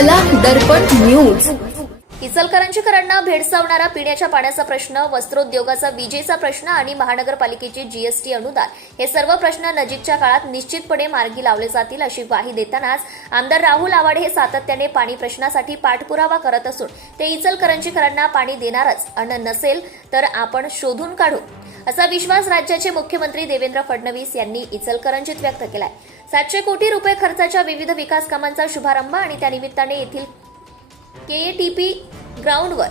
कला दर्पण न्यूज. इचलकरंजीकरांना भेडसावणारा पिण्याच्या पाण्याचा प्रश्न वस्त्रोद्योगाचा विजेचा प्रश्न आणि महानगरपालिकेचे जीएसटी अनुदान हे सर्व प्रश्न नजीकच्या काळात निश्चितपणे मार्गी लावले जातील अशी ग्वाही देतानाच आमदार राहुल आवाडे हे सातत्याने पाणी प्रश्नासाठी पाठपुरावा करत असून ते इचलकरंजीकरांना पाणी देणारच अन्न नसेल तर आपण शोधून काढू. असा विश्वास राज्याचे मुख्यमंत्री देवेंद्र फडणवीस यांनी इचलकरंजीत व्यक्त केलाय. सातशे कोटी रुपये खर्चाच्या विविध विकास कामांचा शुभारंभ आणि त्यानिमित्ताने येथील के ए टी पी ग्राउंडवर.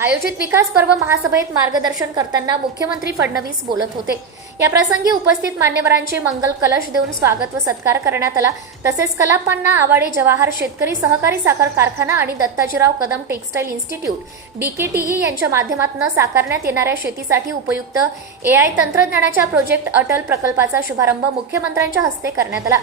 आयोजित विकास पर्व महासभेत मार्गदर्शन करताना मुख्यमंत्री फडणवीस बोलत होते. या प्रसंगी उपस्थित मान्यवरांचे मंगल कलश देऊन स्वागत व सत्कार करण्यात आला. तसेच कलापांना आवाडे जवाहर शेतकरी सहकारी साखर कारखाना आणि Dattajirao Kadam textile institute DKTE यांच्या माध्यमातून साकारण्यात येणाऱ्या शेतीसाठी उपयुक्त एआय तंत्रज्ञानाच्या प्रोजेक्ट अटल प्रकल्पाचा शुभारंभ मुख्यमंत्र्यांच्या हस्ते करण्यात आला.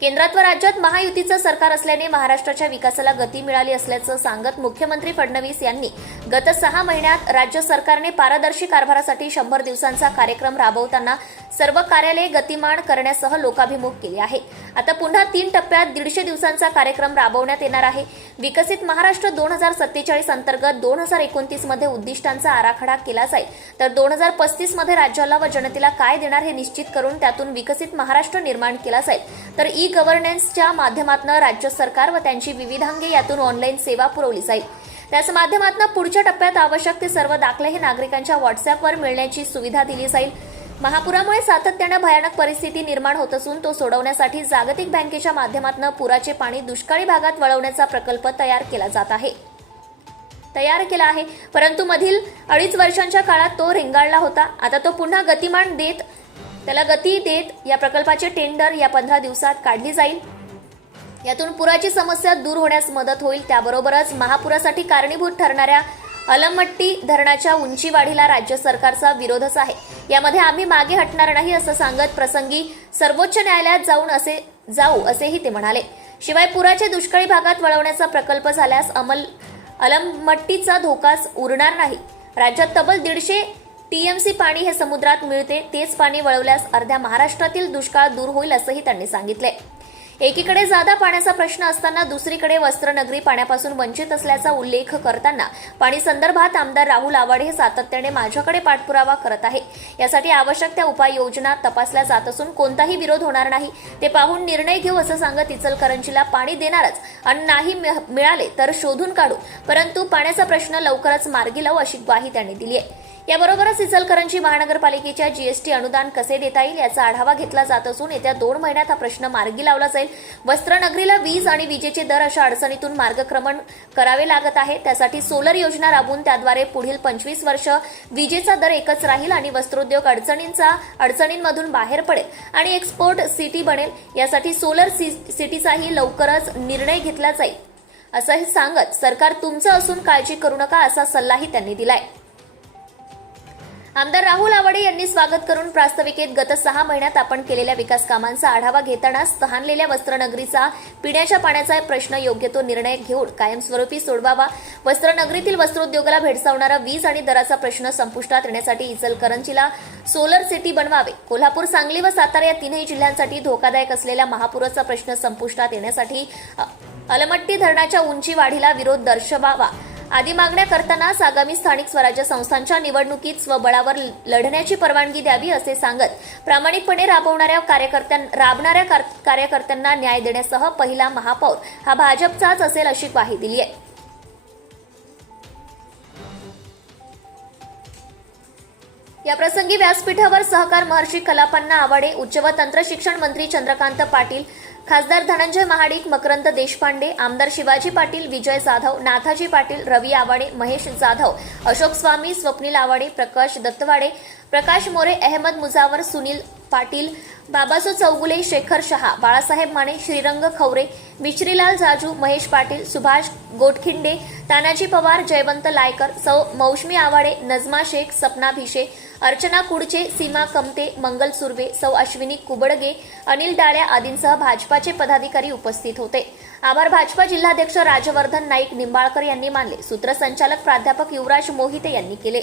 केंद्रात व राज्यात महायुतीचं सरकार असल्याने महाराष्ट्राच्या विकासाला गती मिळाली असल्याचं सांगत मुख्यमंत्री फडणवीस यांनी गत सहा महिन्यात राज्य सरकारने पारदर्शी कारभारासाठी शंभर दिवसांचा कार्यक्रम राबवताना सर्व कार्यालये गतिमान करण्यासह लोकाभिमुख केले आहे. आता पुन्हा तीन टप्प्यात दीडशे दिवसांचा कार्यक्रम राबवण्यात येणार आहे. विकसित महाराष्ट्र दोन हजार सत्तेचाळीस अंतर्गत दोन हजार एकोणतीसमध्ये उद्दिष्टांचा आराखडा केला जाईल. तर दोन हजार पस्तीसमध्ये राज्याला व जनतेला काय देणार हे निश्चित करून त्यातून विकसित महाराष्ट्र निर्माण केला जाईल. तर ई गव्हर्नन्सच्या माध्यमातून राज्य सरकार व त्यांची विविधांगे यातून ऑनलाईन सेवा पुरवली जाईल. त्याच माध्यमातून पुढच्या टप्प्यात आवश्यक ते सर्व दाखले हे नागरिकांच्या व्हॉट्सअपवर मिळण्याची सुविधा दिली जाईल. महापुरामुळे सातत्याने भयानक परिस्थिती निर्माण होत असून तो सोडवण्यासाठी जागतिक बँकेच्या माध्यमातून पुराचे पाणी दुष्काळी भागात वळवण्याचा प्रकल्प तयार केला जात आहे. तयार केला आहे. परंतु मधील अडीच वर्षांच्या काळात तो रेंगाळला होता. आता तो पुन्हा गतिमान देत त्याला गती देत या प्रकल्पाचे टेंडर या पंधरा दिवसात काढली जाईल. यातून पुराची समस्या दूर होण्यास मदत होईल. त्याबरोबरच महापुरासाठी कारणीभूत ठरणाऱ्या अलमट्टी धरणाच्या उंची वाढीला राज्य सरकारचा विरोधच आहे. यामध्ये आम्ही मागे हटणार नाही असं सांगत प्रसंगी सर्वोच्च न्यायालयात जाऊन असे जाऊ असेही ते म्हणाले. शिवाय पुराचे दुष्काळी भागात वळवण्याचा प्रकल्प झाल्यास अमल अलमट्टीचा धोकाच उरणार नाही. राज्यात तब्बल दीडशे टीएमसी पाणी हे समुद्रात मिळते. तेच पाणी वळवल्यास अर्ध्या महाराष्ट्रातील दुष्काळ दूर होईल असंही त्यांनी सांगितले. एकीकडे जादा पाण्याचा प्रश्न असताना दुसरीकडे वस्त्रनगरी पाण्यापासून वंचित असल्याचा उल्लेख करताना पाणी संदर्भात आमदार राहुल आवाडे हे सातत्याने माझ्याकडे पाठपुरावा करत आहे. यासाठी आवश्यक त्या उपाययोजना तपासल्या जात असून कोणताही विरोध होणार नाही. ते पाहून निर्णय घेऊ असं सांगत इचलकरंजीला पाणी देणारच आणि नाही मिळाले तर शोधून काढू. परंतु पाण्याचा प्रश्न लवकरच मार्गी लावू अशी ग्वाही त्यांनी दिली आहे. याबरोबरच इचलकरंजी महानगरपालिकेच्या जीएसटी अनुदान कसे देता येईल याचा आढावा घेतला जात असून येत्या दोन महिन्यात हा प्रश्न मार्गी लावला जाईल. वस्त्रनगरीला वीज आणि विजेचे दर अशा अडचणीतून मार्गक्रमण करावे लागत आहे. त्यासाठी सोलर योजना राबवून त्याद्वारे पुढील पंचवीस वर्ष विजेचा दर एकच राहील आणि वस्त्रोद्योग अडचणींचा अडचणींमधून बाहेर पडेल आणि एक्सपोर्ट सिटी बनेल. यासाठी सोलर सि- सिटीचाही लवकरच निर्णय घेतला जाईल. असंही सांगत सरकार तुमचं असून काळजी करू नका असा सल्लाही त्यांनी दिलाय. आमदार राहुल आवाडे यांनी स्वागत करून प्रास्ताविकेत गत सहा महिन्यात आपण केलेल्या विकास कामांचा आढावा घेतानाच तहानलेल्या वस्त्रनगरीचा पिण्याच्या पाण्याचा प्रश्न योग्य तो निर्णय घेऊन कायमस्वरूपी सोडवावा. वस्त्रनगरीतील वस्त्रोद्योगाला भेडसावणारा वीज आणि दराचा प्रश्न संपुष्टात येण्यासाठी इचलकरंजीला सोलर सिटी बनवावे. कोल्हापूर सांगली व सातारा या तीनही जिल्ह्यांसाठी धोकादायक असलेल्या महापुराचा प्रश्न संपुष्टात येण्यासाठी अलमट्टी धरणाच्या उंची वाढीला विरोध दर्शवावा. आदी मागण्या करतानाच आगामी स्थानिक स्वराज्य संस्थांच्या निवडणुकीत स्वबळावर लढण्याची परवानगी द्यावी असे सांगत प्रामाणिकपणे राबवणाऱ्या कार्यकर्त्यां राबणाऱ्या कार- कार्यकर्त्यांना न्याय देण्यासह पहिला महापौर हा भाजपचाच असेल अशी ग्वाही दिली आहे. या प्रसंगी व्यासपीठावर सहकार महर्षी कलापांना आवाडे उच्च व तंत्रशिक्षण मंत्री चंद्रकांत पाटील खासदार धनंजय महाडिक मकरंद देशपांडे आमदार शिवाजी पाटील विजय जाधव नाथाजी पाटील रवी आवाडे महेश जाधव अशोक स्वामी स्वप्नील आवाडे प्रकाश दत्तवाडे प्रकाश मोरे अहमद मुजावर सुनील पाटील बाबासो चौगुले शेखर शहा बाळासाहेब माने श्रीरंग खवरे मिश्रीलाल जाजू महेश पाटील सुभाष गोटखिंडे तानाजी पवार जयवंत लायकर सौ मौशमी आवाडे नजमा शेख सपना भिशे अर्चना कुडचे सीमा कमते मंगल सुर्वे सौ अश्विनी कुबडगे अनिल डाळ्या आदींसह भाजपाचे पदाधिकारी उपस्थित होते. आभार भाजपा जिल्हाध्यक्ष राजवर्धन नाईक निंबाळकर यांनी मानले. सूत्रसंचालक प्राध्यापक युवराज मोहिते यांनी केले.